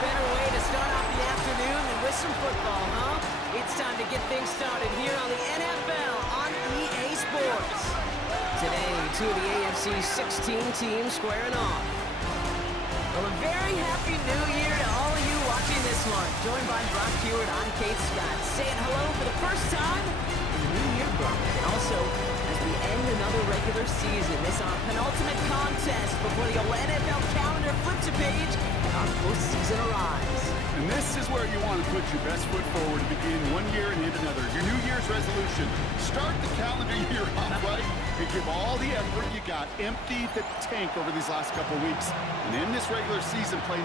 better way to start off the afternoon than with some football, huh? It's time to get things started here on the NFL on EA Sports. Today, two of the AFC 16 teams squaring off. Well, a very happy new year to all of you watching this one. Joined by Brock Hewitt, I'm Kate Scott, saying hello for the first time in the new year, Brock. And also, as we end another regular season, this is our penultimate contest before the old NFL calendar flips a page and our postseason arrives. And this is where you want to put your best foot forward to begin one year and hit another. Your New Year's resolution. Start the calendar year off right and give all the effort you got. Empty the tank over these last couple weeks. And in this regular season play.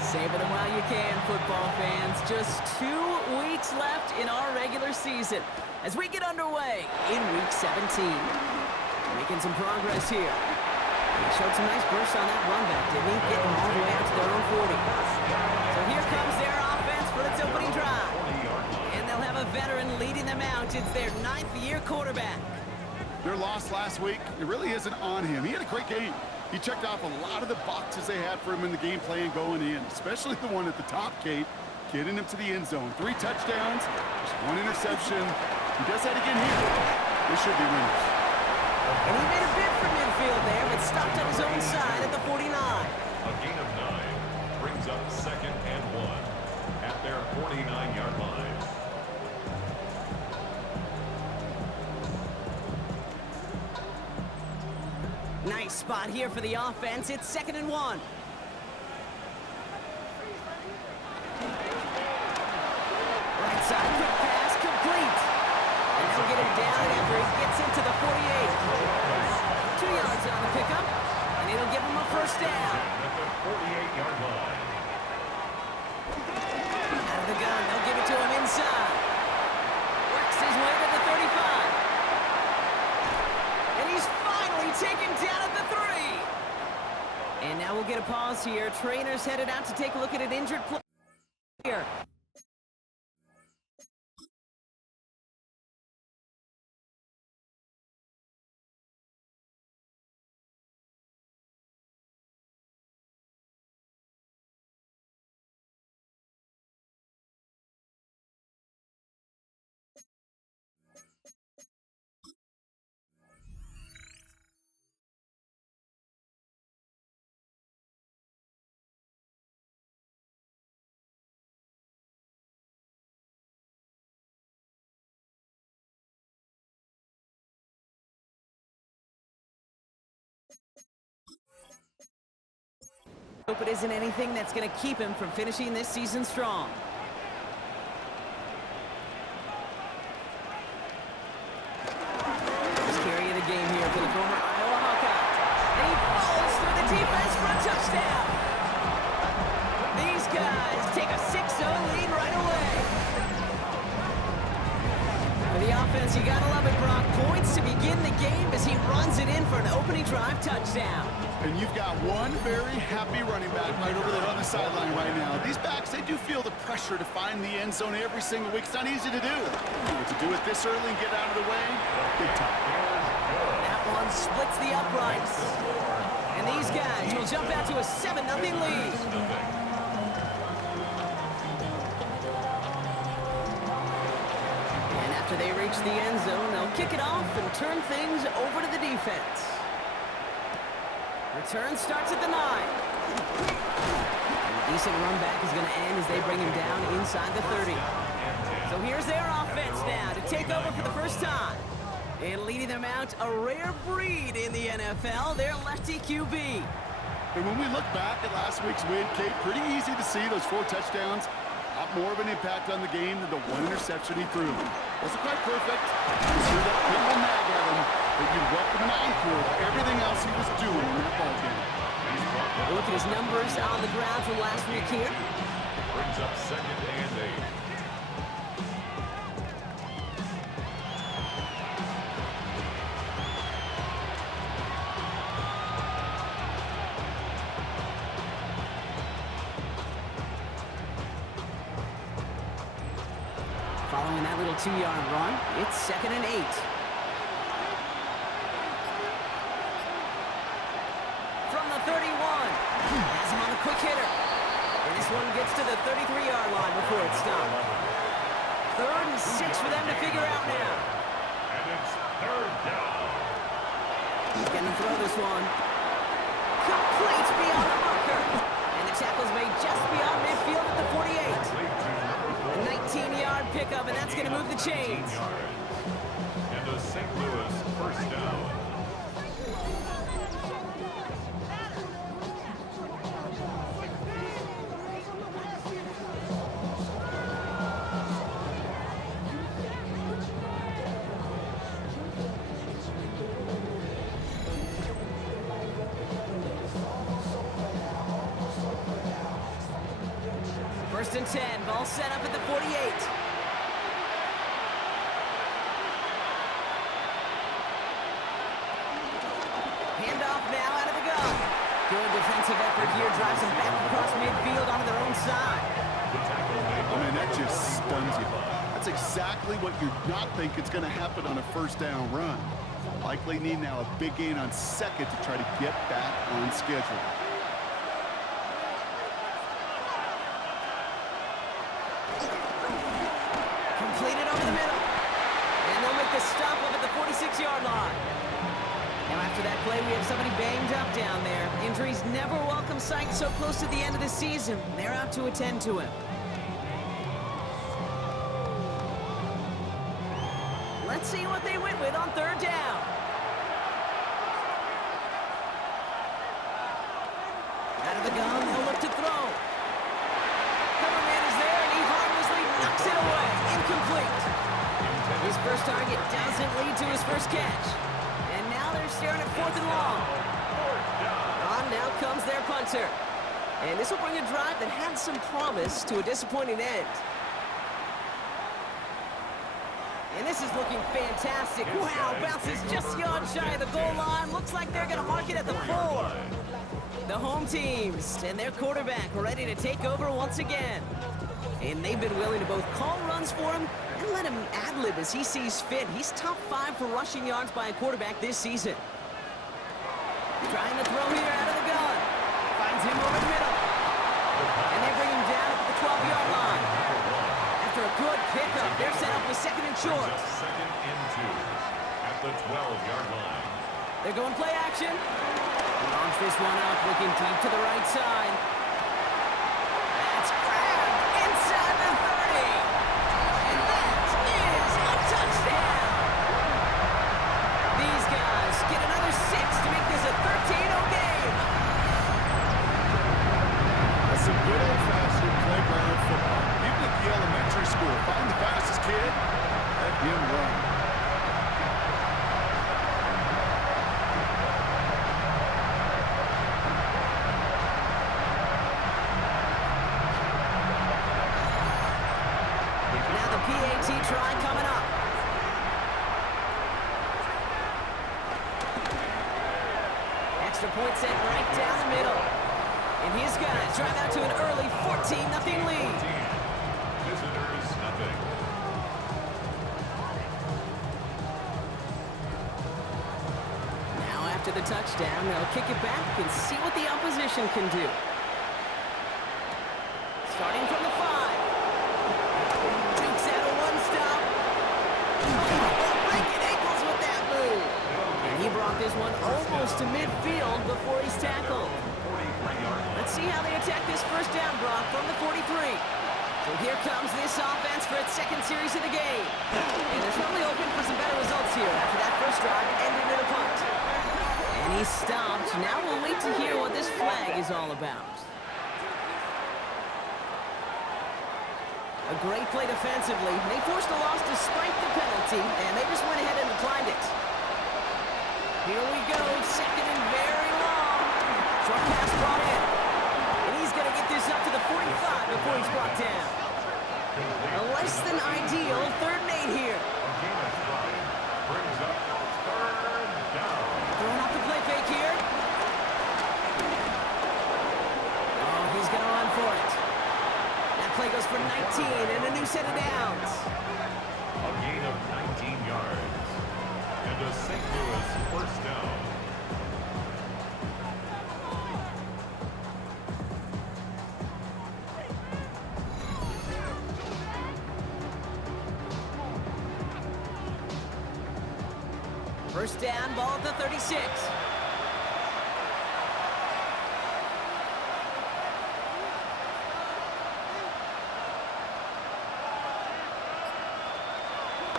Savor them while you can, football fans. Just 2 weeks left in our regular season as we get underway in Week 17. Making some progress here. He showed some nice bursts on that run back, didn't he? Getting all the way out to their own 40. So here comes their offense for its opening drive. And they'll have a veteran leading them out. It's their 9th-year quarterback. Their loss last week, it really isn't on him. He had a great game. He checked off a lot of the boxes they had for him in the game plan going in, especially the one at the top, Kate, getting him to the end zone. 3 touchdowns, just 1 interception. He does that again here. They should be winners. And he made a bid for midfield there, but stopped on his own side at the 49. A gain of 9 brings up 2nd and 1 at their 49-yard line. Nice spot here for the offense. It's 2nd and 1. Right side, quick pass, complete. And they'll get him down after he gets into the 48. 2 yards on the pickup, and it'll give him a first down. At the 48-yard line. Out of the gun, they'll give it to him inside. Works his way to the 35. And he's finally taken down at the 3. And now we'll get a pause here. Trainers headed out to take a look at an injured player here. Hope it isn't anything that's going to keep him from finishing this season strong. First carry of the game here for the former Iowa Hawkeye. And he falls through the defense for a touchdown. These guys take a 6-0 lead right away. For the offense, you got to love it, Brock. Points to begin the game as he runs it in for an opening drive touchdown. And you've got one very happy running back right over there on the sideline right now. These backs, they do feel the pressure to find the end zone every single week. It's not easy to do. But to do it this early and get out of the way, big time. That one splits the uprights. And these guys will jump out to a 7-0 lead. And after they reach the end zone, they'll kick it off and turn things over to the defense. Return starts at the 9. And a decent run back is going to end as they bring him down inside the 30. So here's their offense now to take over for the first time. And leading them out, a rare breed in the NFL, their lefty QB. And when we look back at last week's win, Kate, pretty easy to see those 4 touchdowns. A lot more of an impact on the game than the 1 interception he threw. Wasn't quite perfect. I'm sure that people nag at him, but you welcome an encore for everything else he was doing in that ballgame. Look at his numbers on the ground from last week here. Brings up 2nd and 8. Following that little 2-yard run, it's 2nd and 8. quick hitter. And this one gets to the 33-yard line before it's stopped. 3rd and 6 for them to figure out now. And it's 3rd down. He's going to throw this one. Complete beyond the marker. And the tackle's made just beyond midfield at the 48. A 19-yard pickup, and that's going to move the chains. And a St. Louis first down. First and 10, ball set up at the 48. Handoff now out of the gun. Good defensive effort here, drives them back across midfield onto their own side. I mean, that just stuns you. That's exactly what you not think is going to happen on a first down run. Likely need now a big gain on 2nd to try to get back on schedule. Completed over the middle. And they'll make the stop up at the 46-yard line. Now after that play, we have somebody banged up down there. Injuries never a welcome sight so close to the end of the season. They're out to attend to him. Let's see what they went with on 3rd down. Out of the gun, they'll look to throw. Cover man is there, and he harmlessly knocks it away. Incomplete. His first target doesn't lead to his first catch. And now they're staring at 4th and long. On now comes their punter. And this will bring a drive that had some promise to a disappointing end. And this is looking fantastic. Wow, bounces just yard shy of the goal line. Looks like they're going to mark it at the 4. The home teams and their quarterback ready to take over once again. And they've been willing to both call runs for him and let him ad-lib as he sees fit. He's top 5 for rushing yards by a quarterback this season. Trying to throw here out of the gun. Finds him over the middle. And they bring him down at the 12-yard line. After a good pickup, they're set up with 2nd and short. 2nd and 2 at the 12-yard line. They're going play action. Launch this one up, looking deep to the right side. That's grabbed inside the 30. And that is a touchdown. These guys get another 6 to make this a 13-0 game. That's some good old-fashioned playground football. Even at the elementary school, find the fastest kid, let him run. Now the PAT try coming up. Extra point set right down the middle. And his guys drive out to an early 14-0 lead. Visitors, nothing. Now after the touchdown, they'll kick it back and see what the opposition can do. Starting from the 5. Dukes out a one-stop. Oh, breaking ankles with that move. And he brought this one almost to midfield before he's tackled. Let's see how they attack this first down, Brock, from the 43. So here comes this offense for its 2nd series of the game. And they're certainly hoping for some better results here after that first drive ended in a punt. And he's stopped. Now we'll wait to hear what this flag is all about. A great play defensively. They forced a loss despite the penalty, and they just went ahead and declined it. Here we go, 2nd and very long. Short pass brought in. And he's going to get this up to the 45 before he's brought down. A less than ideal 3rd and 8 here. Brings up 3rd down. Throwing off the play fake here. Oh, he's going to run for it. That play goes for 19 and a new set of downs. A gain of 19 yards. And a St. Louis first down. First down, ball at the 36.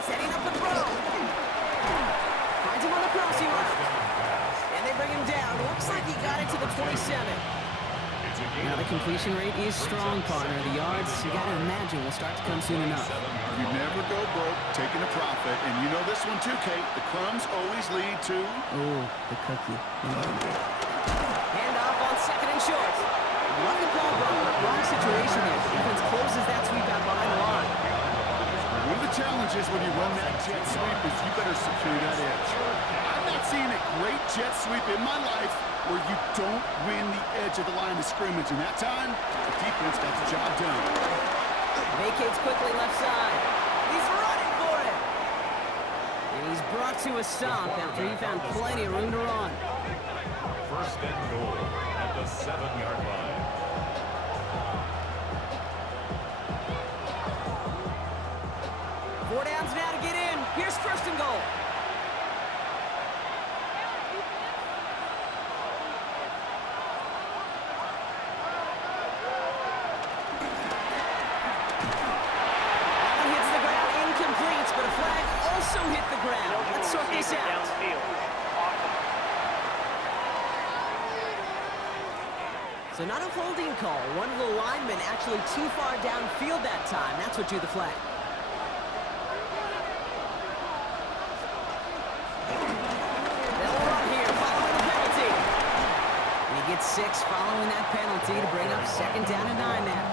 Setting up the throw. Finds him on the crossing route. And they bring him down. Looks like he got it to the 27. Now the completion rate is strong, partner. The yards, you got to imagine, will start to come soon enough. You never go broke taking a profit. And you know this one too, Kate. The crumbs always lead to... Oh, the cookie. Hand off on second and short. Run the ball, wrong situation there. Defense closes that sweep out behind the line. One of the challenges when you run that jet sweep is you better secure that edge. I'm not seeing a great jet sweep in my life where you don't win the edge of the line of scrimmage. And that time, the defense got the job done. Vacates quickly left side. He's running for it. And he's brought to a stop after he found plenty of room to run. First and goal at the 7-yard line. Four downs now to get in. Here's first and goal. That one hits the ground, incomplete, but a flag also hit the ground. Let's sort this out. So not a holding call. One of the linemen actually too far downfield that time. That's what drew the flag. Gets 6 following that penalty to bring up second down and 9 now.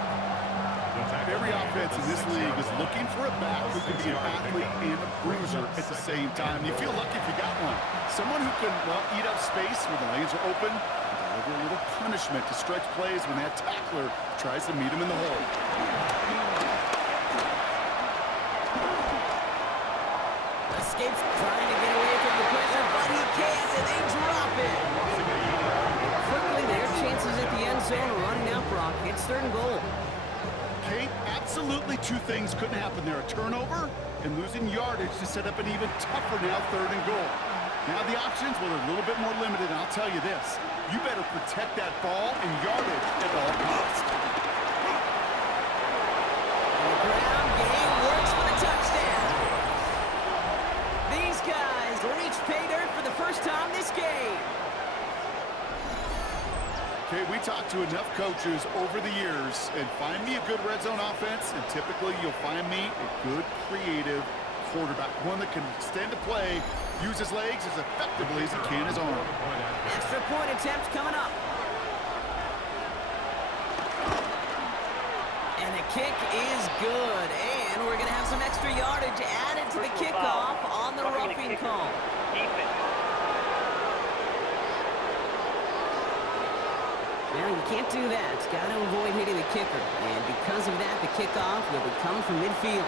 Every offense in this league is looking for a back who can be an athlete and a bruiser at the same time. You feel lucky if you got one. Someone who can, well, eat up space when the lanes are open and deliver a little punishment to stretch plays when that tackler tries to meet him in the hole. Escapes trying to get away from the pressure, but he can't, and they drop it. Quickly, their chances at the end zone are running out, Brock. It's third and goal. Kate, absolutely two things couldn't happen there. A turnover and losing yardage to set up an even tougher now third and goal. Now the options, well, they're a little bit more limited, and I'll tell you this. You better protect that ball and yardage at all costs. And the ground game works for the touchdown. These guys reach pay dirt for the first time this game. Okay, we talked to enough coaches over the years, and find me a good red zone offense, and typically you'll find me a good creative quarterback, one that can extend a play, use his legs as effectively as he can his arm. Extra point attempt coming up. And the kick is good, and we're going to have some extra yardage added to the kickoff on the roughing call. Now, you can't do that. It's got to avoid hitting the kicker. And because of that, the kickoff will be coming from midfield.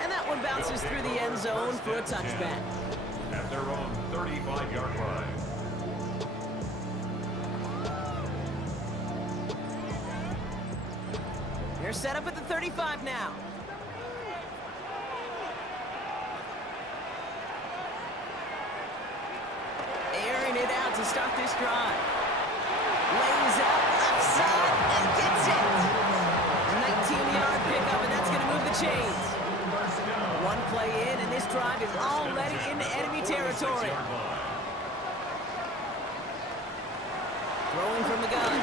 And that one bounces through the end zone for a touchback. At their own 35-yard line. They're set up at the 35 now. Airing it out to start this drive. Lays out left side and gets it. 19-yard pickup, and that's going to move the chains. One play in, and this drive is already into enemy territory. Throwing from the gun.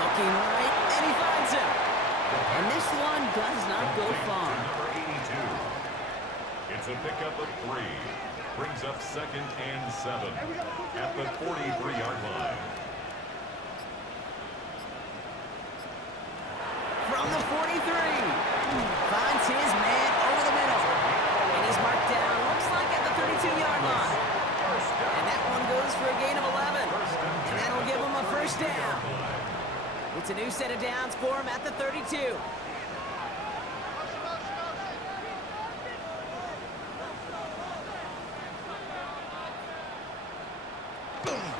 Looking right, and he finds him. And this one does not go far. Number 82. It's a pickup of 3. Brings up second and 7 at the 43-yard line. From the 43, finds his man over the middle. And he's marked down, looks like at the 32-yard line. And that one goes for a gain of 11. And that'll give him a first down. It's a new set of downs for him at the 32.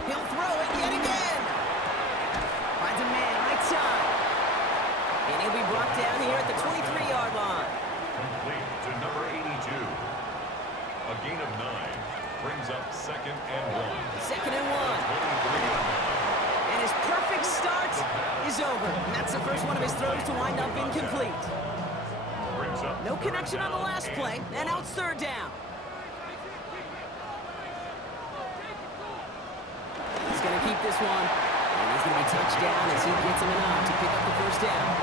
He'll throw it yet again. Finds a man right side. And he'll be brought down here at the 23-yard line. Complete to number second and 1. Second and 1. And his perfect start is over. And that's the first one of his throws to wind up incomplete. No connection on the last play, and now it's third down. He's going to keep this one, and he's going to be touched down as he gets him enough to pick up the first down.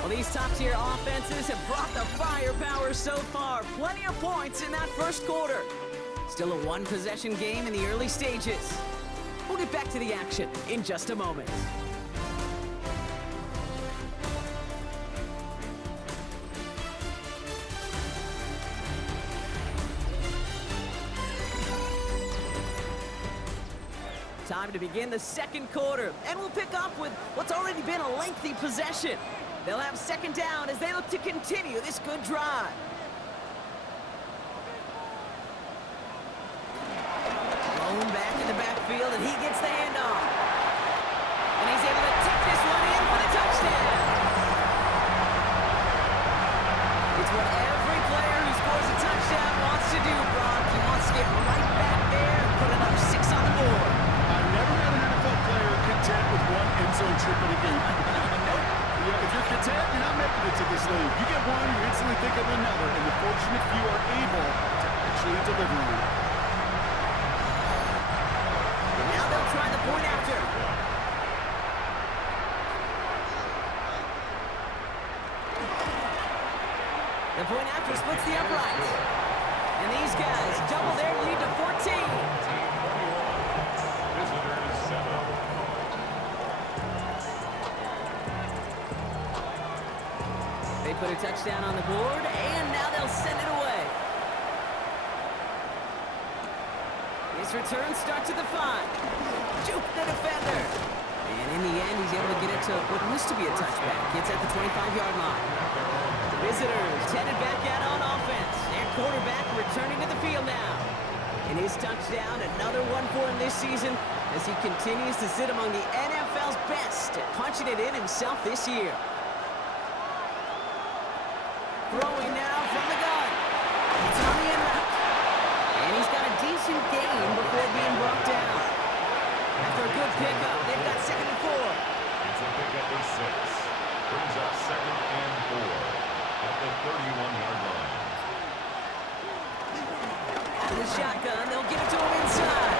Well, these top-tier offenses have brought the firepower so far. Plenty of points in that first quarter. Still a one-possession game in the early stages. We'll get back to the action in just a moment. Time to begin the second quarter, and we'll pick up with what's already been a lengthy possession. They'll have second down as they look to continue this good drive. Thrown back in the backfield, and he gets the handoff. And he's able to take this one in for the touchdown. It's what every player who scores a touchdown wants to do, Brock. He wants to get right back there and put another 6 on the board. I've never had an NFL player content with one end zone trip in a game. If you're content, you're not making it to this league. You get one, you instantly think of another, and the fortunate few are able to actually deliver on it. Now they'll try the point after. The point after splits the uprights. And these guys double their lead to 14. They put a touchdown on the board, and now they'll send it away. His return starts at the 5. Juke the defender. And in the end, he's able to get it to what used to be a touchback. Gets at the 25-yard line. The visitors headed back out on offense. Their quarterback returning to the field now. And his touchdown, another one for him this season as he continues to sit among the NFL's best at punching it in himself this year. Throwing now from the gun. It's on the end route. And he's got a decent gain before being brought down. After a good pickup, they've got second and 4. It's a pickup of 6. Brings up second and 4 at the 31-yard line. Out of the shotgun, they'll give it to him inside.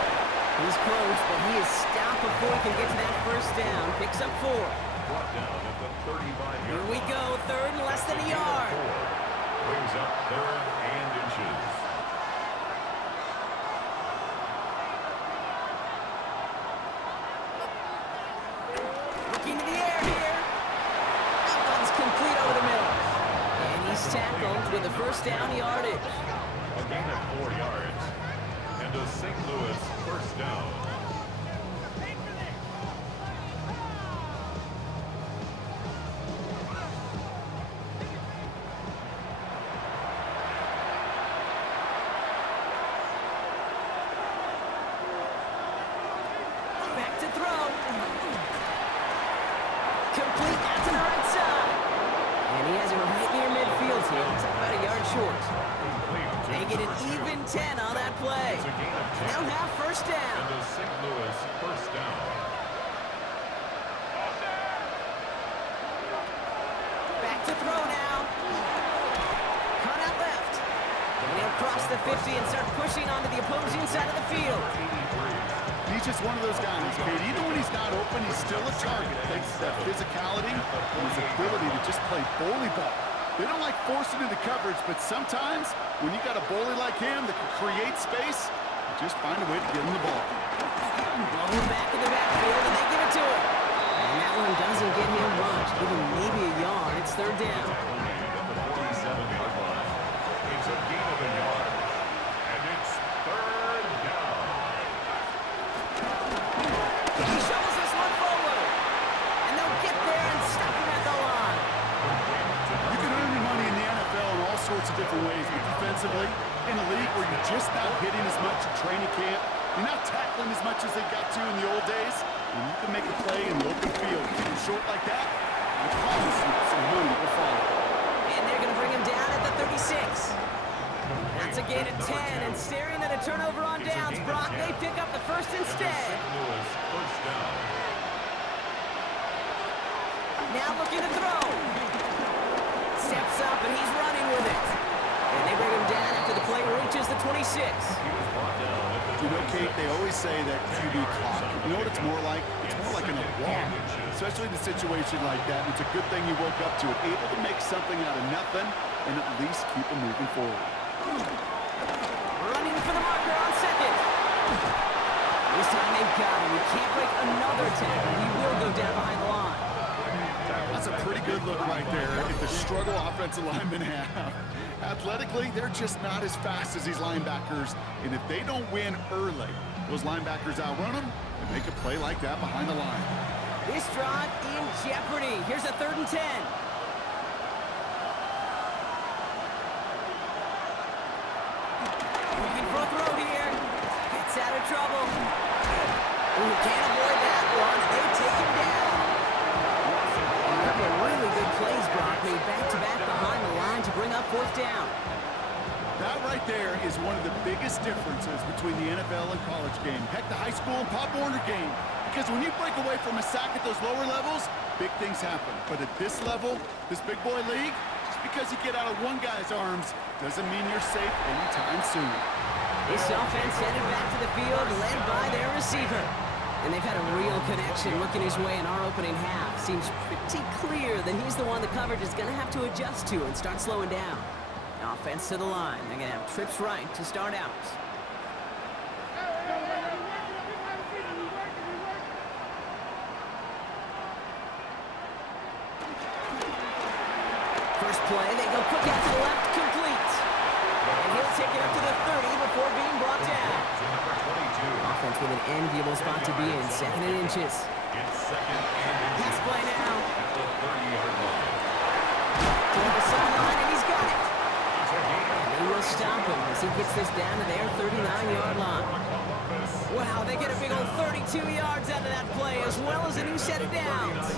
He's close, but he is stopped before he can get to that first down. Picks up 4. Brought down at the 35-yard line. Here we go, third and less than a yard. Brings up third and inches. Looking to the air here. That one's complete over the middle. And he's tackled with the first down yardage. A gain of 4 yards. And a St. Louis first down. They get an even 10 on that play. They'll have first down. And a St. Louis first down. Back to throw now. Cut out left. And he'll cross the 50 and start pushing onto the opposing side of the field. He's just one of those guys, Kate. Even when he's not open, he's still a target. Thanks to that physicality and his ability to just play bully ball. They don't like forcing into coverage, but sometimes when you got a bully like him that can create space, you just find a way to get him the ball. Blown back in the backfield, and they give it to him. And that one doesn't get him much. Give him maybe a yard. It's third down. At the 47-yard line. It's a gain of a yard. And sorts of different ways, but defensively, in a league where you're just not hitting as much at training camp, you're not tackling as much as they got to in the old days, and you can make a play in the open field. Keep it short like that, I promise you some money will follow. And they're going to bring him down at the 36. That's a gain of 10, and staring at a turnover on downs. Brock, they pick up the first instead. Now looking to throw. Steps up, and he's running with it. And they bring him down after the play reaches the 26. You know, Kate, they always say that QB clock. You know what it's more like? It's more like an alarm, especially in a situation like that. It's a good thing you woke up to it, able to make something out of nothing and at least keep them moving forward. Running for the marker on second. This time they've got him. He can't break another tackle. He will go down behind the line. That's a pretty good look right there at the struggle offensive linemen have. Athletically, they're just not as fast as these linebackers, and if they don't win early, those linebackers outrun them and make a play like that behind the line. This drive in jeopardy. Here's a 3rd and 10. Looking for a throw here. Gets out of trouble. Ooh, can't avoid that one. They take him down. A couple of really good plays, Brock, made back-to-back behind the line to bring up 4th down. That right there is one of the biggest differences between the NFL and college game. Heck, the high school and Pop Warner game. Because when you break away from a sack at those lower levels, big things happen. But at this level, this big boy league, just because you get out of one guy's arms doesn't mean you're safe anytime soon. This offense headed back to the field, led by their receiver. And they've had a real connection working his way in our opening half. Seems pretty clear that he's the one the coverage is going to have to adjust to and start slowing down. Offense to the line. They're going to have trips right to start out. First play, they go quick out to the left, complete. And he'll take it up to the 30 before being brought down. Offense with an enviable spot to be in, 2nd and inches. Pass play now. To the sideline, and he's got it. They will stop him as he gets this down to their 39-yard line. Wow, they get a big old 32 yards out of that play, as well as a new set of downs.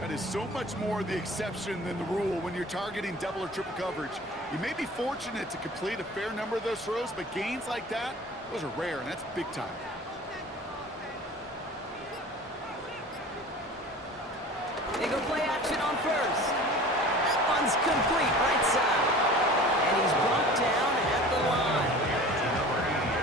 That is so much more the exception than the rule when you're targeting double or triple coverage. You may be fortunate to complete a fair number of those throws, but gains like that, those are rare, and that's big time. They go play action on first. That one's complete, right side. And he's brought down at the line.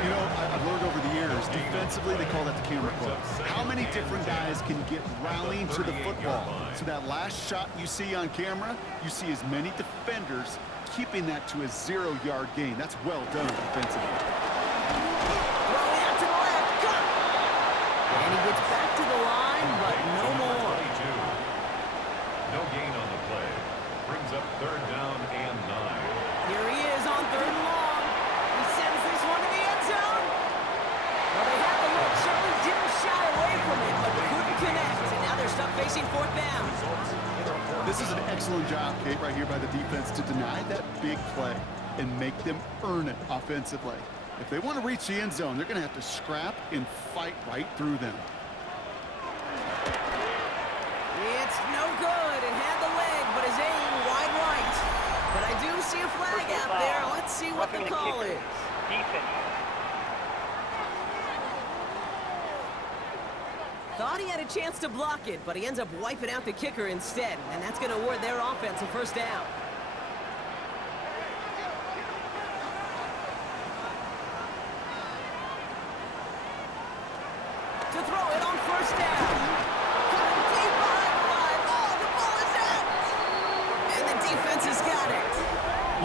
You know, I've learned over the years, defensively, they call that the camera club. How many different guys can get rallying to the football? So that last shot you see on camera, you see as many defenders keeping that to a 0-yard gain. That's well done defensively. Throwing out to the left, cut! And he gets back to the line, but no more. No gain on the play. Brings up 3rd down and 9. Here he is on 3rd and long. He sends this one to the end zone. Well, they had the look, certainly didn't shy away from it, but couldn't connect. And now they're stuck facing 4th down. This is an excellent job, Kate, right here by the defense to deny that big play and make them earn it offensively. If they want to reach the end zone, they're going to have to scrap and fight right through them. It's no good, and had the leg, but his aim wide right. But I do see a flag out there. Let's see what the call is. Thought he had a chance to block it, but he ends up wiping out the kicker instead, and that's going to award their offense a 1st down. To throw it on 1st down. Coming deep behind the line. Oh, the ball is out. And the defense has got it.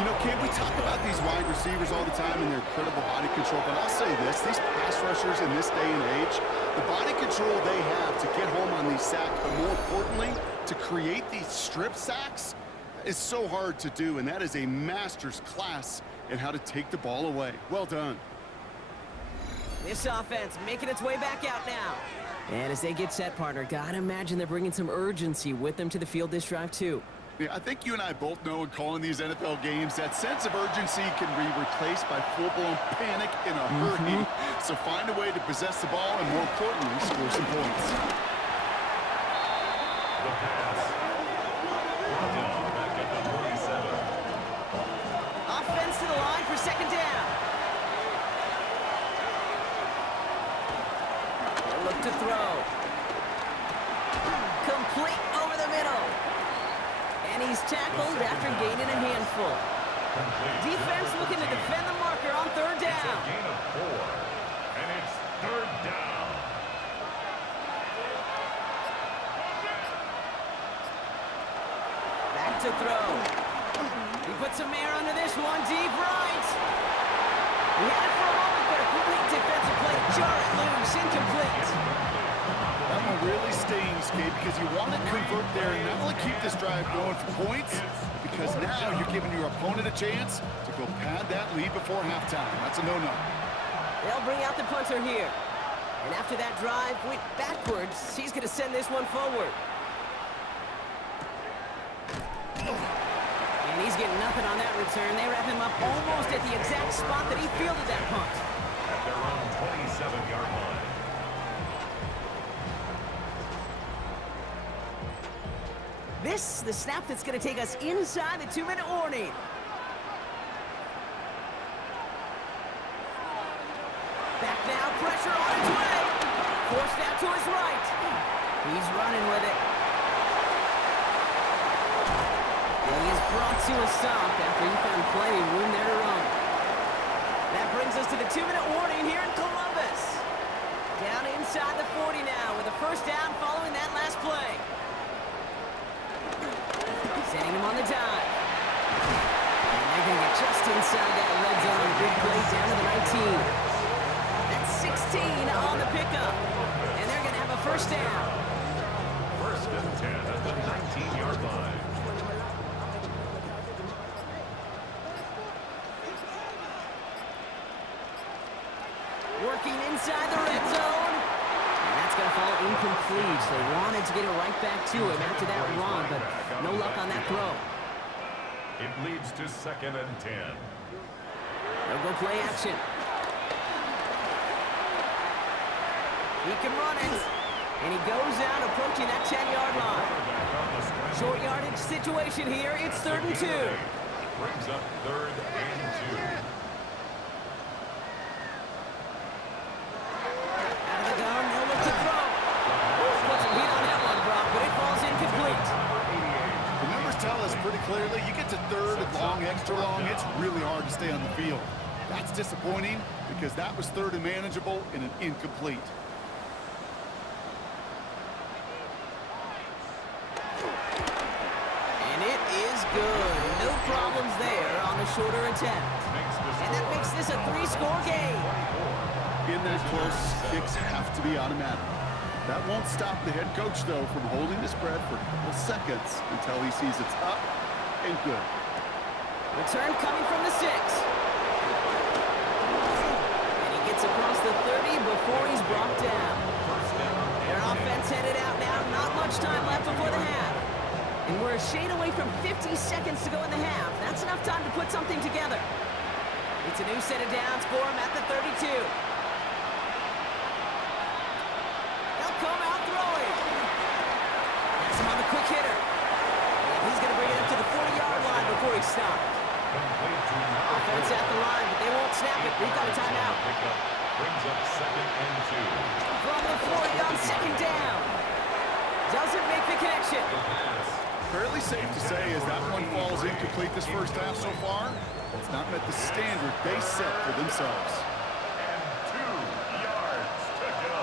You know, Kate, we talk about these wide receivers all the time and their incredible body control, but I'll say this, these pass rushers in this day and age, the body control they have to get home on these sacks, but more importantly, to create these strip sacks is so hard to do, and that is a master's class in how to take the ball away. Well done. This offense making its way back out now. And as they get set, partner, gotta imagine they're bringing some urgency with them to the field this drive, too. Yeah, I think you and I both know in calling these NFL games that sense of urgency can be replaced by full-blown panic in a hurry. So find a way to possess the ball and, more importantly, score some points. The pass. Brought down back at the 47. Offense to the line for second down. They'll look to throw. Complete over the middle. And he's tackled after gaining a handful. Defense looking to defend the marker on third down. It's a gain of 4, and it's third down. Back to throw. He puts some air under this one, deep right. He had it for a moment, but a complete defensive play to jar it loose, incomplete. That one really stings, Gabe, because you want to convert there and not only keep this drive going for points, because now you're giving your opponent a chance to go pad that lead before halftime. That's a no-no. They'll bring out the punter here. And after that drive went backwards, he's going to send this one forward. And he's getting nothing on that return. They wrap him up almost at the exact spot that he fielded that punt. At their own 27-yard line. This, the snap that's going to take us inside the 2-minute warning. Back now, pressure on its way. Forced out to his right. He's running with it. And he is brought to a stop after he found plenty of room there to run. That brings us to the 2-minute warning here in Columbus. Down inside the 40 now with a first down following that last play. Sending him on the dive. And they're going to get just inside that red zone. Big play down to the 19. That's 16 on the pickup. And they're going to have a first down. First and 10 at the 19-yard line. Working inside the red zone. And that's going to fall incomplete. So they wanted to get it right back to him after that run, but no luck on that throw. It leads to second and 10. They'll go play action. He can run it. And he goes out approaching that 10-yard line. Short yardage situation here. It's 3rd and 2. Brings up 3rd and 2. Out of the gun, they'll look to throw. Put some heat on that one, Brock, but it falls incomplete. The numbers tell us pretty clearly, you get to 3rd and long, extra long, it's really hard to stay on the field. That's disappointing because that was 3rd and manageable and an incomplete. And it is good. No problems there on the shorter attempt. And that makes this a 3-score game. In that close, kicks have to be automatic. That won't stop the head coach, though, from holding his breath for a couple seconds until he sees it's up and good. Return coming from the 6. And he gets across the 30 before he's brought down. Their offense headed out now. Not much time left before the half. And we're a shade away from 50 seconds to go in the half. That's enough time to put something together. It's a new set of downs for him at the 32. They'll come out throwing. That's him on the quick hitter. And he's going to bring it up to the 40-yard line before he stopped. Offense at the line, but they won't snap it. We've got a timeout. Brings up 2nd and 2. From the 40 on 2nd down. Doesn't make the connection. Fairly safe to say as that one falls incomplete this first half so far, it's not met the standard they set for themselves. And 2 yards to go.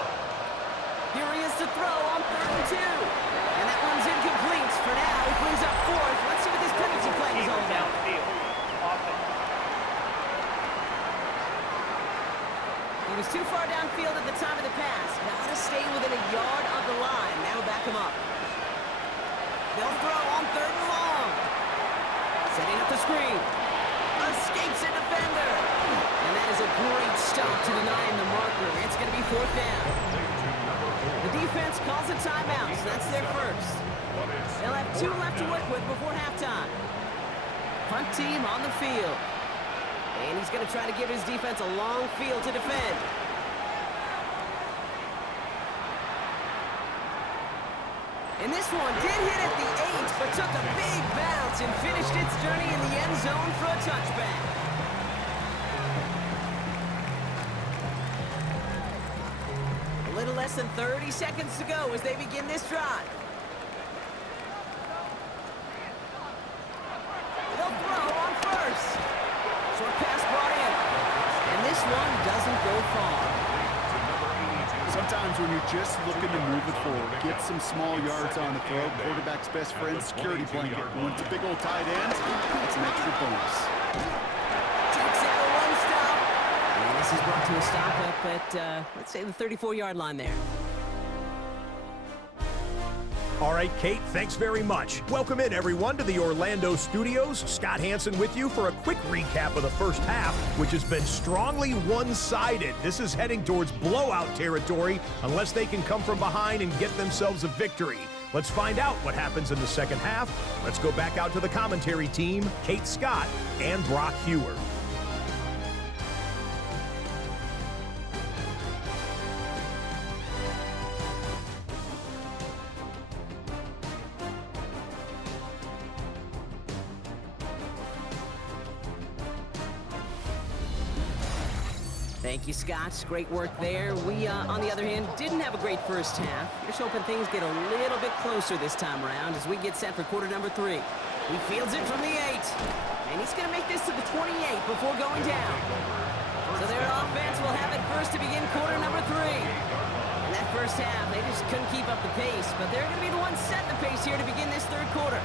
Here he is to throw on 3rd and 2. And that one's incomplete. For now, he brings up 4th. Let's see what this penalty flag is all about. He was too far downfield at the time of the pass. Gotta stay within a yard of the line. That'll back him up. They'll throw on 3rd and long. Setting up the screen. A escapes a defender. And that is a great stop to deny him the marker. It's going to be 4th down. The defense calls a timeout, so that's their first. They'll have 2 left to work with before halftime. Punt team on the field. And he's going to try to give his defense a long field to defend. And this one did hit at the 8, but took a big bounce and finished its journey in the end zone for a touchback. A little less than 30 seconds to go as they begin this drive. They'll throw on first. Short pass brought in. And this one doesn't go far. Sometimes when you're just looking to move it forward, get some small yards on the throw, quarterback's best friend, security blanket. When it's a big old tight end, it's an extra bonus. Takes out a run stop. And this is brought to a stop up at, let's say, the 34-yard line there. All right, Kate, thanks very much. Welcome in, everyone, to the Orlando studios. Scott Hansen with you for a quick recap of the first half, which has been strongly one-sided. This is heading towards blowout territory unless they can come from behind and get themselves a victory. Let's find out what happens in the second half. Let's go back out to the commentary team, Kate Scott and Brock Hewer. Thank you, Scott. Great work there. We, on the other hand, didn't have a great first half. Just hoping things get a little bit closer this time around as we get set for quarter number 3. He fields it from the 8. And he's going to make this to the 28 before going down. So their offense will have it first to begin quarter number 3. In that first half, they just couldn't keep up the pace, but they're going to be the ones setting the pace here to begin this third quarter.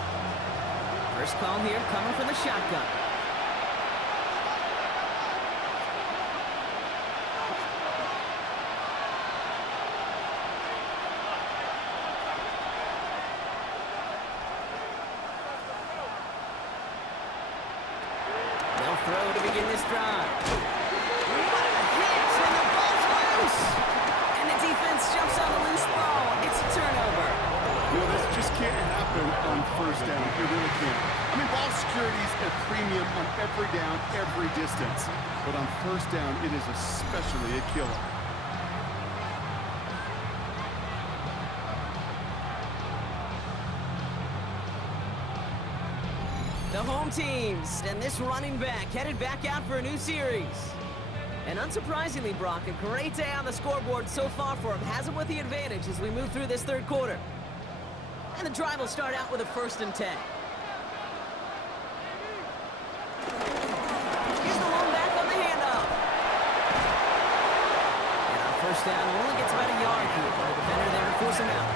First call here coming from the shotgun. Throw to begin this drive. What a hit, and the ball's loose. And the defense jumps on the loose ball. It's a turnover. You know, this just can't happen on first down. It really can't. I mean, ball security is a premium on every down, every distance. But on first down, it is especially a killer. The home teams, and this running back headed back out for a new series. And unsurprisingly, Brock, a great day on the scoreboard so far for him. Has him with the advantage as we move through this third quarter. And the drive will start out with a 1st and 10. Here's the lone back on the handoff. And on first down, only gets about a yard here. The defender there to force him out.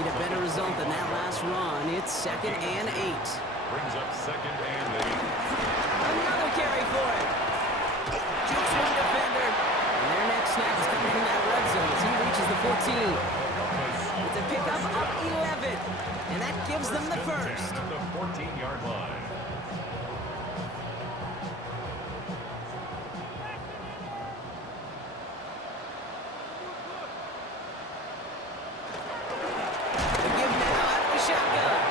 Need a better result than that last run. It's 2nd and 8. Brings up 2nd and 8. Another carry for him. Jukes one defender. And their next snap is coming from that red zone as he reaches the 14. It's a pickup of 11. And that gives them the first. At the 14-yard line. The give now out of the shotgun.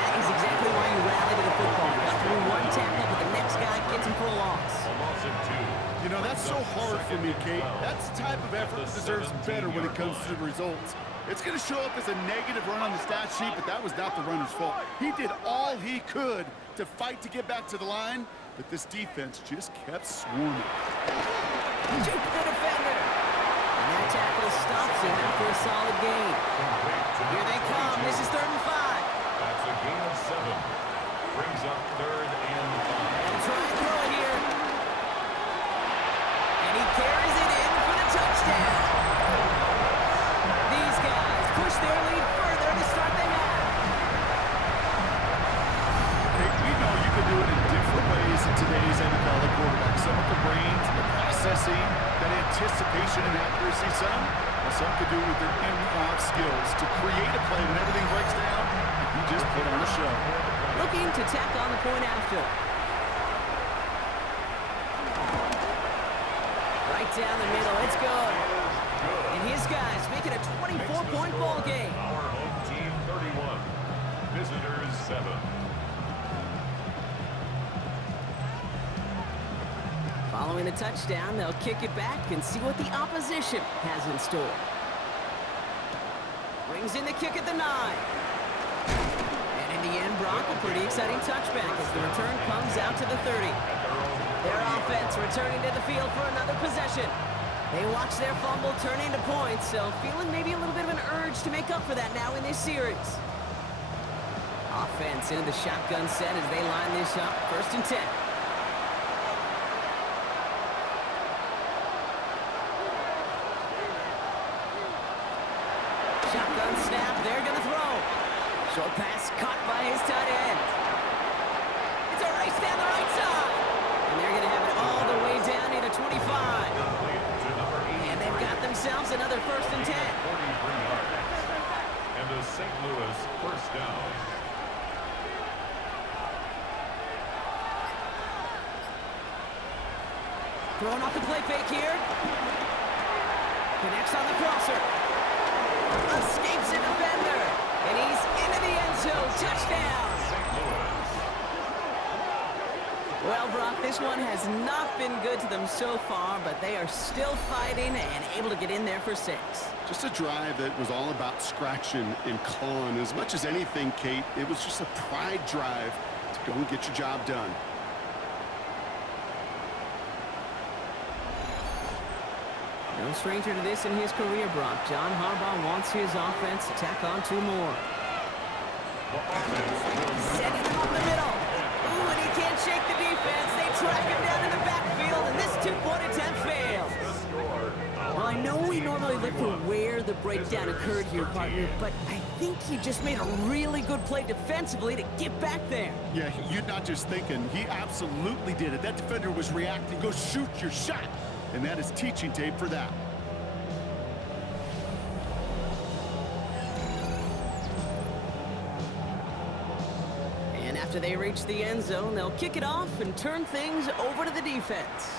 That is exactly why you rally to the football. Got through one tackle, but the next guy gets him for a loss. A loss of 2. You know, that's so hard for me, Kate. That's the type of effort that deserves better when it comes to the results. It's going to show up as a negative run on the stat sheet, but that was not the runner's fault. He did all he could to fight to get back to the line, but this defense just kept swarming. Juke the defender. And that tackle stops him after a solid gain. Here they come. This is 3rd and 5. That's a gain of 7. Brings up 3rd and 5. They'll try and throw it here. And he carries it in for the touchdown. These guys push their lead further to start the half. Kate, we know you can do it in different ways in today's NFL at quarterback. Some with the brains, the processing, that anticipation and accuracy. Some could do it with their improv skills to create a play when everything breaks down. You just put on a show. Looking to tack on the point after. Right down the middle. It's good. And his guys make it a 24-point ball game. Our home team 31. Visitors 7. Following the touchdown, they'll kick it back and see what the opposition has in store. Brings in the kick at the 9. And in the end, Brock, a pretty exciting touchback as the return comes out to the 30. Their offense returning to the field for another possession. They watch their fumble turn into points, so feeling maybe a little bit of an urge to make up for that now in this series. Offense into the shotgun set as they line this up. 1st and 10. Shotgun snap, they're going to throw. Short pass caught by his tight end. It's a race down the right side. And they're going to have it all the way down near the 25. And they've got themselves another 1st and 10. 43 yards. And a St. Louis 1st down. Throwing off the play fake here. Connects on the crosser. Escapes a defender. And he's into the end zone. Touchdown. St. Louis. Well, Brock, this one has not been good to them so far, but they are still fighting and able to get in there for 6. Just a drive that was all about scratching and clawing. As much as anything, Kate, it was just a pride drive to go and get your job done. No stranger to this in his career, Brock. John Harbaugh wants his offense to tack on 2 more. Setting him up the middle. Ooh, and he can't shake the defense. They track him down in the backfield, and this 2-point attempt fails. Well, I know we normally look for where the breakdown occurred here, partner, but I think he just made a really good play defensively to get back there. Yeah, you're not just thinking. He absolutely did it. That defender was reacting. Go shoot your shot. And that is teaching tape for that. And after they reach the end zone, they'll kick it off and turn things over to the defense.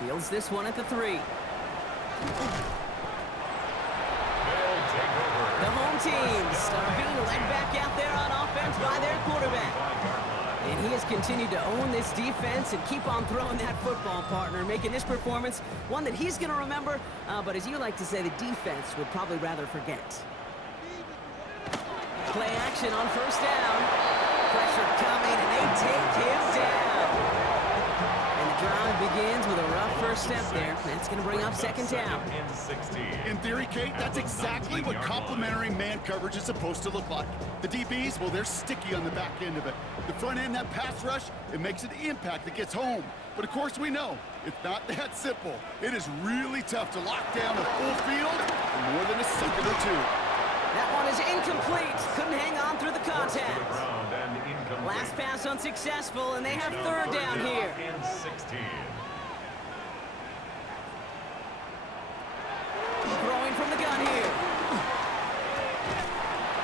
Fields this one at the 3. The home teams are being led back out there on offense by their quarterback. And he has continued to own this defense and keep on throwing that football, partner, making this performance one that he's going to remember, but as you like to say, the defense would probably rather forget. Play action on 1st down. Pressure coming, and they take him down. And the drive begins with a rough first step there. That's going to bring up 2nd down. In theory, Kate, that's exactly what complementary man coverage is supposed to look like. The DBs, well, they're sticky on the back end of it. The front end, that pass rush, it makes an impact that gets home. But, of course, we know it's not that simple. It is really tough to lock down a full field for more than a second or 2. That one is incomplete. Couldn't hang on through the contact. Last pass unsuccessful, and they have 3rd down here. And 16. Throwing from the gun here.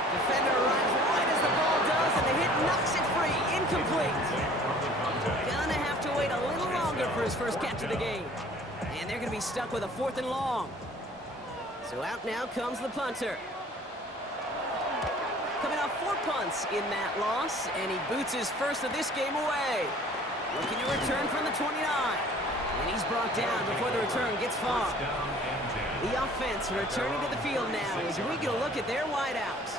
Defender arrives right as the ball does, and the hit knocks it free. Incomplete. Gonna have to wait a little longer for his first catch of the game. And they're gonna be stuck with a 4th and long. So out now comes the punter. Coming off 4 punts in that loss, and he boots his first of this game away. Looking to return from the 29. And he's brought down before the return gets far. The offense returning to the field now as we get a look at their wideouts.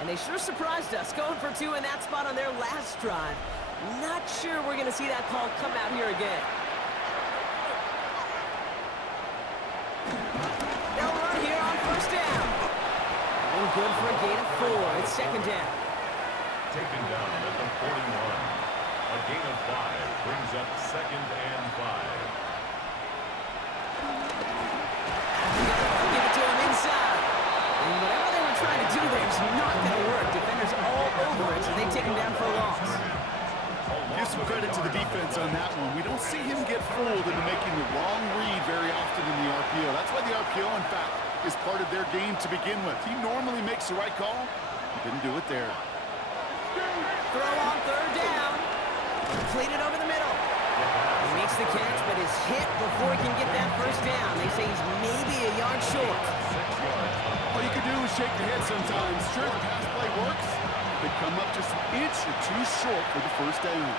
And they sure surprised us, going for 2 in that spot on their last drive. Not sure we're going to see that call come out here again. They'll run here on 1st down. And good for a gain of 4. It's 2nd down. Taken down at the 41. A gain of 5 brings up 2nd and 5. Give it to him inside. And whatever they were trying to do there is not going to work. Defenders all over it, so they take him down for a loss. Give some credit to the defense on that one. We don't see him get fooled into making the wrong read very often in the RPO. That's why the RPO, in fact, is part of their game to begin with. He normally makes the right call. He didn't do it there. Throw on 3rd down. Completed over the middle. He makes the catch, but is hit before he can get that first down. They say he's maybe a yard short. All you can do is shake your head sometimes. Sure, the pass play works. They come up just an inch or two short for the first down.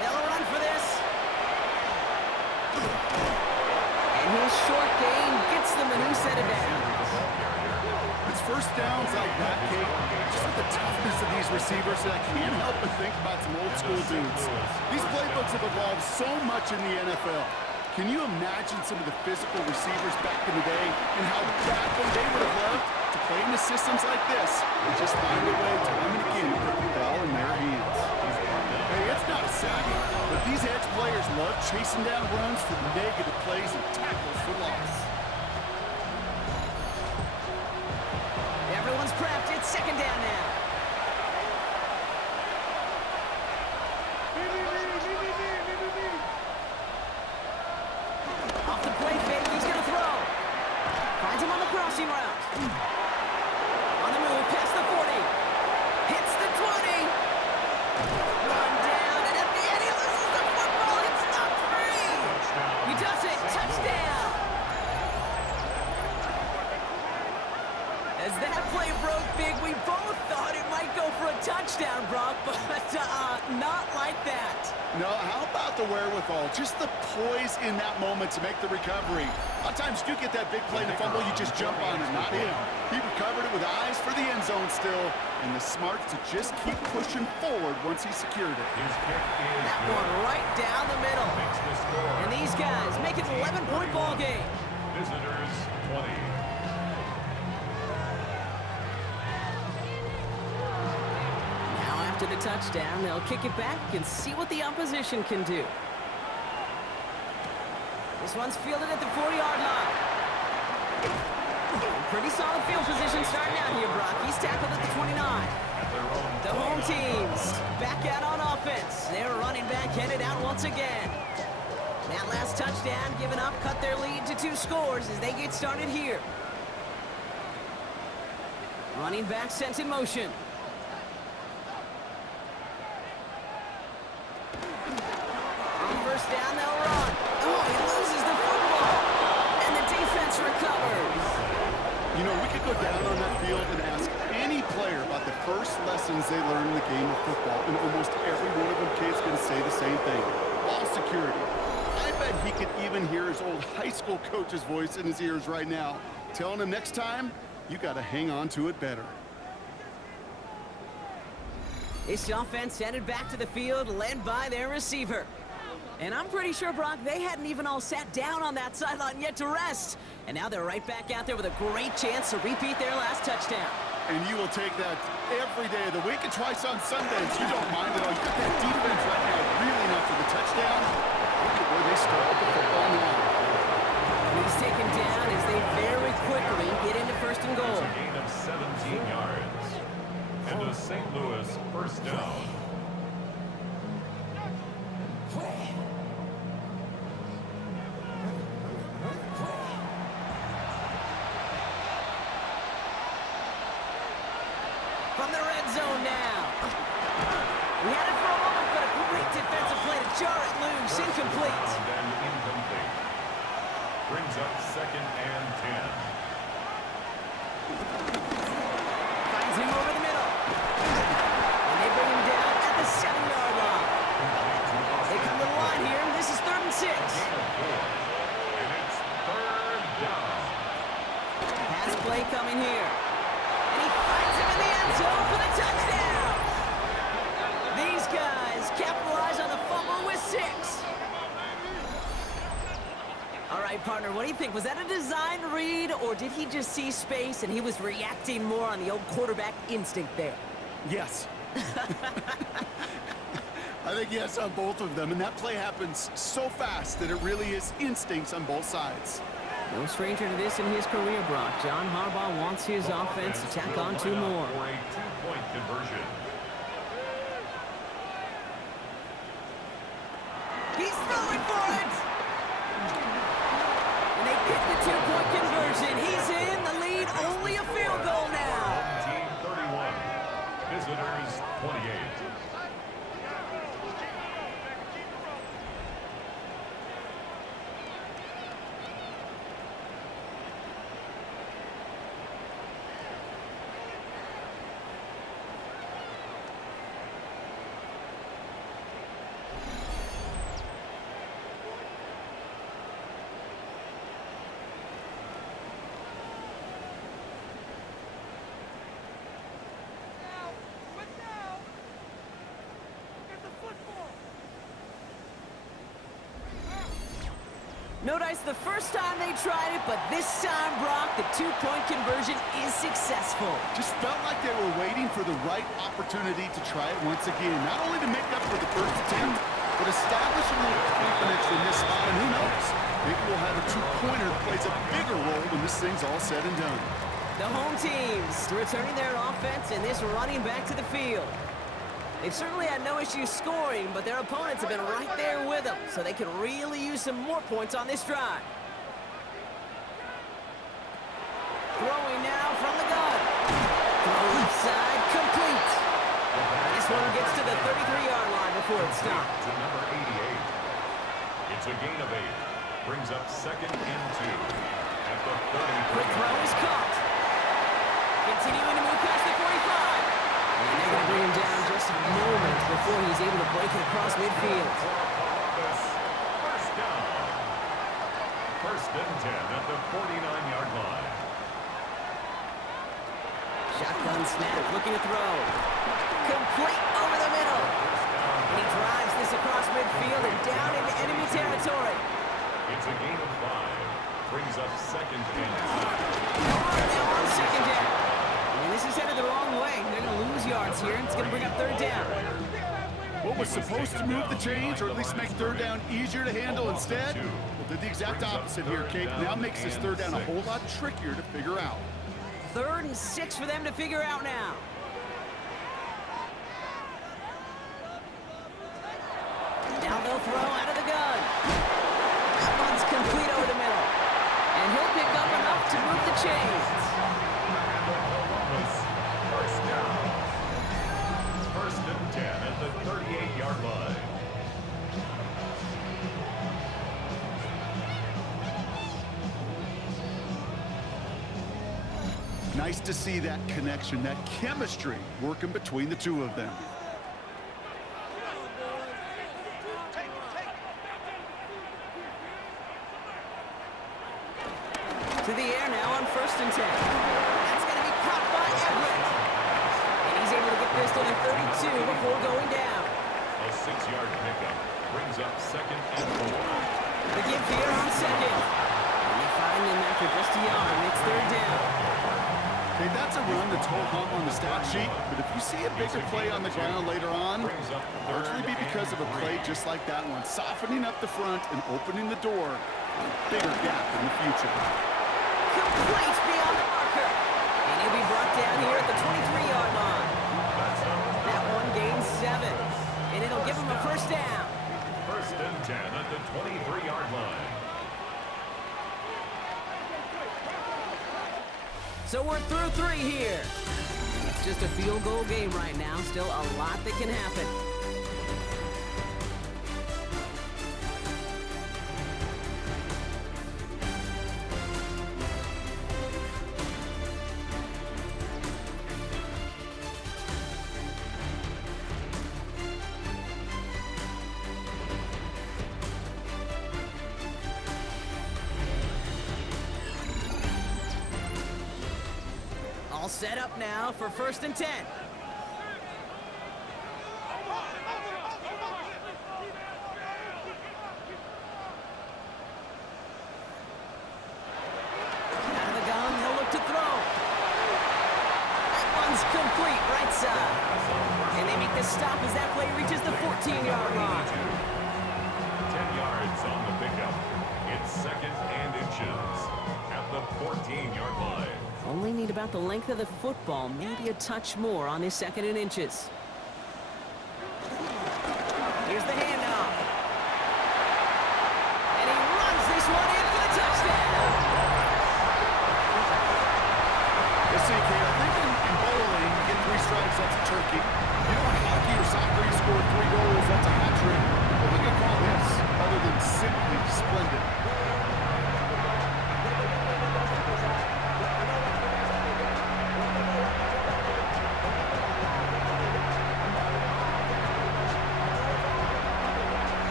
They'll run for this. And his short gain gets them a new set of downs. It's first downs like that, Kate, just with the toughness of these receivers, and I can't help but think about some old school dudes. These playbooks have evolved so much in the NFL. Can you imagine some of the physical receivers back in the day and how badly they would have loved to play into systems like this and just find a way time and again to put the ball in their hands? Hey, it's not a sack, but these edge players love chasing down runs for negative plays and tackles for loss. Everyone's prepped. It's second down now. Off the play fake, he's going to throw. Finds him on the crossing route. On the move, past the 40. Hits the 20. Run down, and at the end he loses the football. It's not free. He does it. Touchdown. As that play broke big, we both thought it might go for a touchdown, Brock, but not like that. No, how about the wherewithal? Just the poise in that moment to make the recovery. A lot of times you get that big play and the fumble, you just jump on it, not him. He recovered it with eyes for the end zone still, and the smarts to just keep pushing forward once he secured it. That one right down the middle. And these guys make it an 11-point ball game. Visitors 20. After the touchdown, they'll kick it back and see what the opposition can do. This one's fielded at the 40-yard line. Pretty solid field position starting out here, Brock. He's tackled at the 29. The home teams back out on offense. Their running back headed out once again. That last touchdown given up cut their lead to 2 scores as they get started here. Running back sent in motion. First down, they'll run. Oh, he loses the football. And the defense recovers. You know, we could go down on that field and ask any player about the first lessons they learned in the game of football, and almost every one of them kids going to say the same thing. Ball security. I bet he could even hear his old high school coach's voice in his ears right now, telling him next time, you got to hang on to it better. This offense headed back to the field, led by their receiver. And I'm pretty sure, Brock, they hadn't even all sat down on that sideline yet to rest. And now they're right back out there with a great chance to repeat their last touchdown. And you will take that every day of the week and twice on Sundays. You don't mind at all. You got that defense right now reeling up for the touchdown. Look at where they start with the football now. And he's taken down as they very quickly get into first and goal. It's a gain of 17 yards. And a St. Louis first down. From the red zone now. We had it for a moment, but a great defensive play to jar it loose. Incomplete. And incomplete. Brings up second and 10. Finds him over the middle. And they bring him down at the 7-yard line. They come to the line here, and this is 3rd and 6. And it's 3rd down. Pass play coming here. And he finds him in the end zone for the touchdown. These guys capitalize on the fumble with 6. All right, partner, what do you think? Was that a design read, or did he just see space and he was reacting more on the old quarterback instinct there? Yes. I think yes on both of them, and that play happens so fast that it really is instincts on both sides. No stranger to this in his career, Brock. John Harbaugh wants his offense to tack on 2 more. For a 2-point conversion. He's throwing for it! And they get the 2-point conversion. He's in the lead, only a field goal now. Team 31, visitors 28. No dice the first time they tried it, but this time, Brock, the two-point conversion is successful. Just felt like they were waiting for the right opportunity to try it once again. Not only to make up for the first attempt, but establish a little confidence in this spot. And who knows, maybe we'll have a two-pointer that plays a bigger role when this thing's all said and done. The home teams returning their offense and this running back to the field. They've certainly had no issue scoring, but their opponents have been right there with them, so they can really use some more points on this drive. Throwing now from the gun. Throw left side, complete. This one gets to the 33-yard line before it's stopped. To number 88. It's a gain of 8. Brings up 2nd and 2. At the 33. Quick throw is caught. Continuing to move past the 45. And they're going to bring him down just a moment before he's able to break it across midfield. First down. 1st and 10 at the 49-yard line. Shotgun snap, looking to throw. Complete over the middle. And he drives this across midfield and down into enemy territory. It's a gain of 5. Brings up 2nd and 2. Now on 2nd down. And this is headed the wrong way. They're going to lose yards here. It's going to bring up 3rd down. What was supposed to move the chains, or at least make 3rd down easier to handle instead, well, did the exact opposite here, Kate. Now makes this 3rd down a whole lot trickier to figure out. 3rd and 6 for them to figure out now. Now they'll throw out of the gun. That one's complete over the middle. And he'll pick up enough to move the chains. First down. 1st and 10 at the 38-yard line. Nice to see that connection, that chemistry working between the two of them. To the air now on 1st and 10. That's going to be caught by Everett. And he's able to get this to the 32 before going down. A 6-yard pickup brings up 2nd and 4. The give here on 2nd. And they find him after just a yard. It's 3rd down. Okay, that's a run that's whole hump on the stat sheet, but if you see a bigger play on the ground later on, largely be because of a play just like that one, softening up the front and opening the door for a bigger gap in the future. Complete beyond the marker. And he'll be brought down here at the 23-yard line. That one gains 7. And it'll give him a 1st down. 1st and 10 at the 23-yard line. So we're through 3 here. It's just a field goal game right now. Still a lot that can happen. All set up now for 1st and 10. Out of the gun, he'll look to throw. That one's complete, right side. And they make the stop as that play reaches the 14-yard line. 10 yards on the pickup. It's 2nd and inches at the 14-yard line. Only need about the length of the football, maybe a touch more on his 2nd and inches. Here's the handoff. And he runs this one in for the touchdown. Let's see, Kate, I think in bowling, you get 3 strikes, that's a turkey. You know, in hockey or soccer, you score 3 goals, that's a hat trick. What we can call this, other than simply splendid?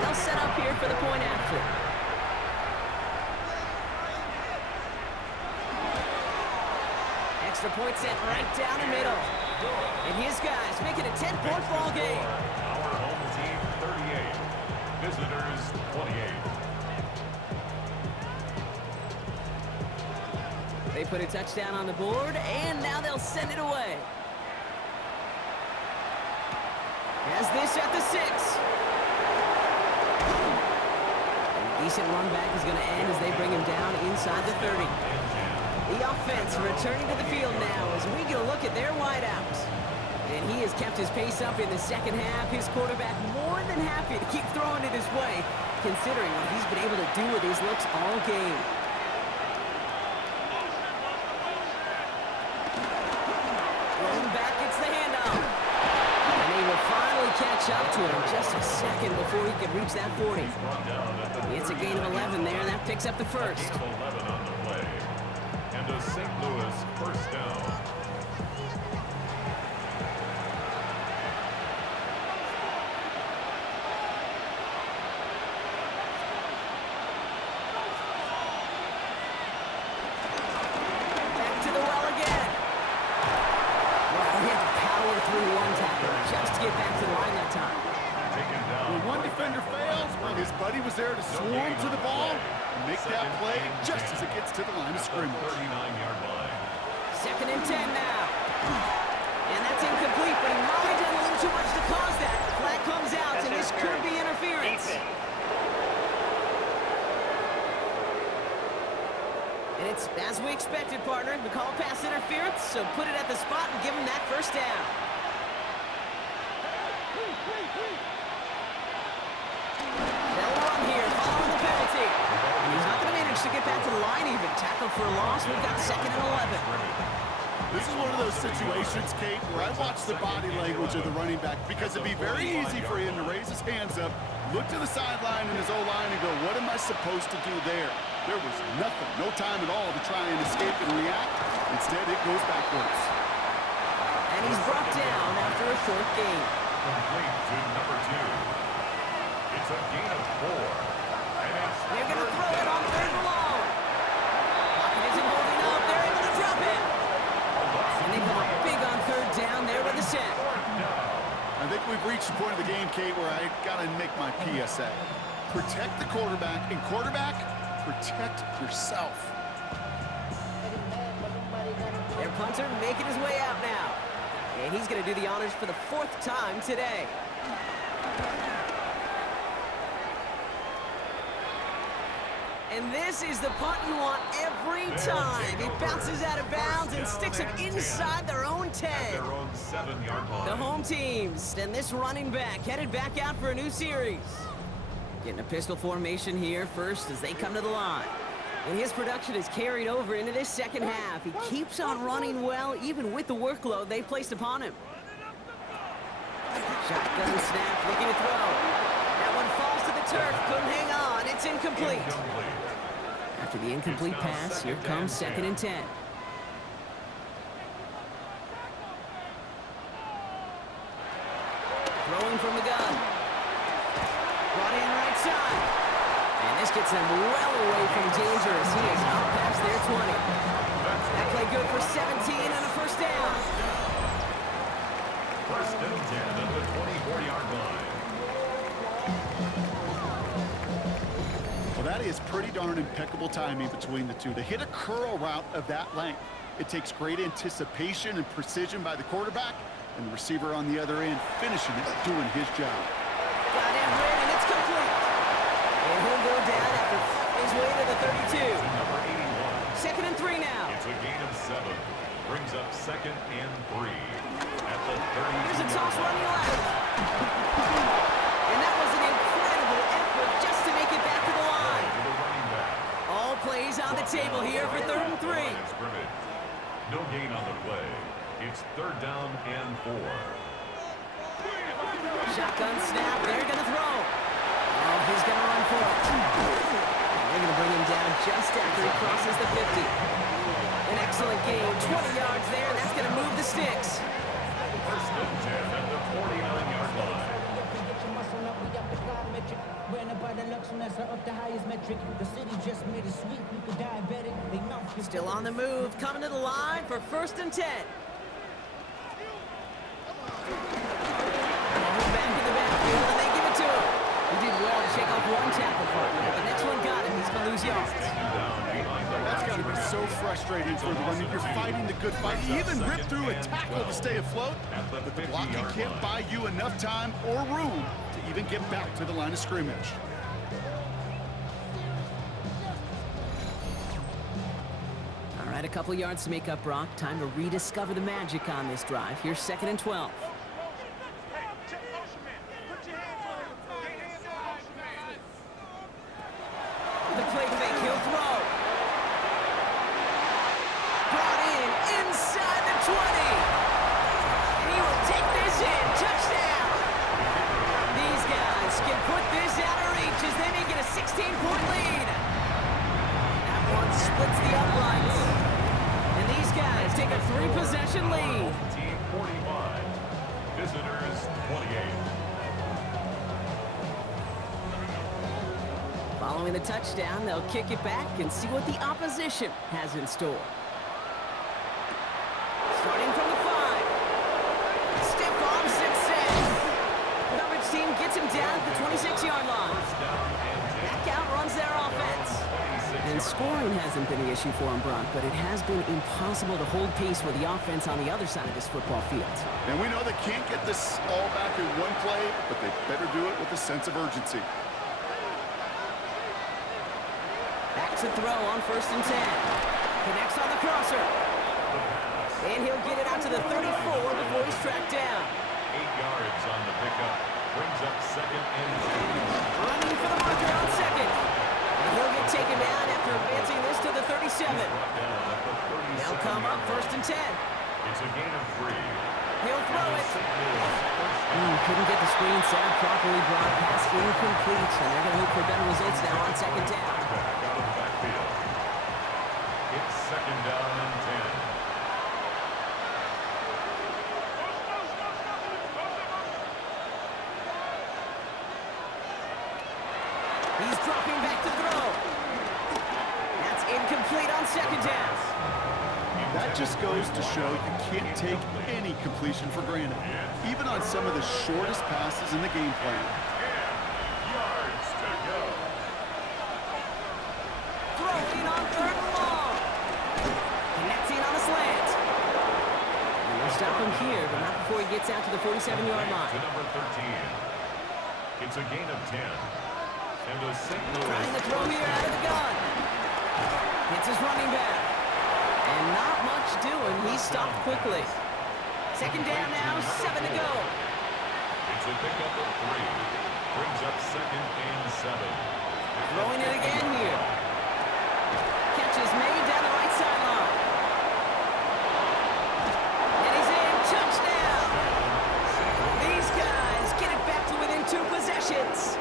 They'll set up here for the point after. Extra point sent right down the middle. And his guys make it a 10-point ball game. Our home team 38, visitors 28. put a touchdown on the board, and now they'll send it away. Has this at the 6. A decent run back is going to end as they bring him down inside the 30. The offense returning to the field now as we get a look at their wideouts. And he has kept his pace up in the second half. His quarterback more than happy to keep throwing it his way, considering what he's been able to do with his looks all game. Rolling back, it's the handoff. And they will finally catch up to him just a second before he could reach that 40. It's a gain of 11 there, and that picks up the first. A gain of 11 on the play. And a St. Louis first down. His buddy was there to swarm to the ball and make that play just as it gets to the line of scrimmage. 39-yard line. 2nd and 10 now. And that's incomplete, but he might have done a little too much to cause that. Flag comes out, and this could be interference. And it's as we expected, partner. The call pass interference, so put it at the spot and give him that first down. To get back to the line even. Tackle for a loss. We've got 2nd and 11. This is one of those situations, Kate, where I watch the body language of the running back because it'd be very easy for him to raise his hands up, look to the sideline in his O-line and go, what am I supposed to do there? There was nothing, no time at all to try and escape and react. Instead, it goes backwards. And he's brought down after a short gain. Complete to number 2. It's a gain of 4. They're going to throw it on 3rd and long. Pocket isn't holding up. They're able to drop it. And they come up big on 3rd down there with the set. I think we've reached the point of the game, Kate, where I got to make my PSA. Protect the quarterback, and quarterback, protect yourself. Their punter making his way out now. And he's going to do the honors for the 4th time today. And this is the punt you want every time. It bounces out of bounds and sticks them inside their own 10. Their own 7-yard line. The home teams and this running back headed back out for a new series. Getting a pistol formation here first as they come to the line. And his production is carried over into this second half. He keeps on running well even with the workload they've placed upon him. Shotgun snap, looking to throw. That one falls to the turf, couldn't hang on. It's incomplete. After the incomplete pass, here comes 2nd and 10. Throwing from the gun. Brought in right side. And this gets them well away from danger as he is out past their 20. That play good for 17 and a first down. 1st and 10 at the 24-yard line. Well, that is pretty darn impeccable timing between the two. To hit a curl route of that length, it takes great anticipation and precision by the quarterback, and the receiver on the other end finishing it, doing his job. Got him in, and it's complete. And he'll go down after his way to the 32. Number 81. 2nd and 3 now. It's a gain of 7. Brings up 2nd and 3. At the 30. Here's a toss running left. And that was an incredible effort just to make it back to the line. All plays on the table here for 3rd and 3. No gain on the play. It's 3rd down and 4. Shotgun snap. They're going to throw. Oh, he's going to run for it. They're going to bring him down just after he crosses the 50. An excellent game. 20 yards there, and that's going to move the sticks. 1st and 10 at the 49-yard line. Still on the move, coming to the line for 1st and 10. Back in the backfield, and they give it to him. He did well to shake off one tackle partner, but the next one got him. He's going to lose yards. That's got to can be so frustrating for the runner. You're fighting the good fight. You even rip through a tackle to stay afloat, but the blocking can't buy you enough time or room to even get back to the line of scrimmage. All right, a couple yards to make up, Brock. Time to rediscover the magic on this drive. Here's 2nd and 12. The play fake, he'll throw. Brought in inside the 20. He will take this in. Touchdown. These guys can put this out of reach as they make it a 16-point lead. That one splits the uprights. And these guys take a 3-possession lead. Team 45. Visitors 28. Following the touchdown, they'll kick it back and see what the opposition has in store. Starting from the 5. Stiff arm success. Coverage team gets him down at the 26-yard line. Back out runs their offense. And scoring hasn't been the issue for him, Brock, but it has been impossible to hold pace with the offense on the other side of this football field. And we know they can't get this all back in one play, but they better do it with a sense of urgency. Back to throw on 1st and 10. Connects on the crosser. And he'll get it out to the 34 before he's tracked down. 8 yards on the pickup. Brings up 2nd and 2. Running for the marker on 2nd. And he'll get taken down after advancing this to the 37. They'll come up 1st and 10. It's a gain of 3. He'll throw it. Couldn't get the screen set up properly. Broad pass incomplete. And they're going to hope for better results now on 2nd down. Out of the backfield. It's 2nd down and 10. He's dropping back to throw. That's incomplete on 2nd down. That just goes to show you can't take any completion for granted, even on some of the shortest passes in the game plan. 10 yards to go. Throwing on 3rd and long. Connecting on a slant. And they'll stop him here, but not before he gets out to the 47-yard line. To number 13. It's a gain of 10. And a St. Louis. Trying to throw here out of the gun. Hits his running back. And not much doing. He stopped quickly. 2nd down now, 7 to go. It's a pickup of 3. Brings up 2nd and 7. Throwing it again here. Catch is made down the right sideline. And he's in. Touchdown. These guys get it back to within 2 possessions.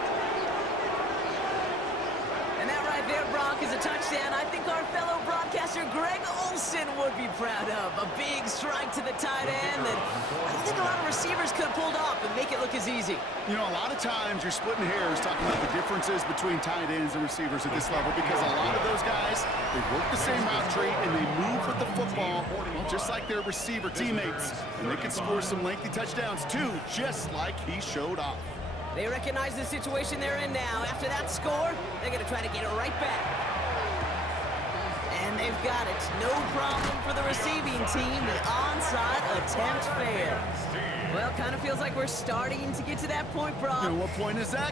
And that right there, Brock, is a touchdown I think our fellow broadcaster Greg Olson would be proud of. A big strike to the tight end that I don't think a lot of receivers could have pulled off and make it look as easy. You know, a lot of times you're splitting hairs talking about the differences between tight ends and receivers at this level because a lot of those guys, they work the same route tree and they move with the football just like their receiver teammates. And they can score some lengthy touchdowns too, just like he showed off. They recognize the situation they're in now. After that score, they're going to try to get it right back. And they've got it. No problem for the receiving team. The onside attempt failed. Well, kind of feels like we're starting to get to that point, Brock. And what point is that?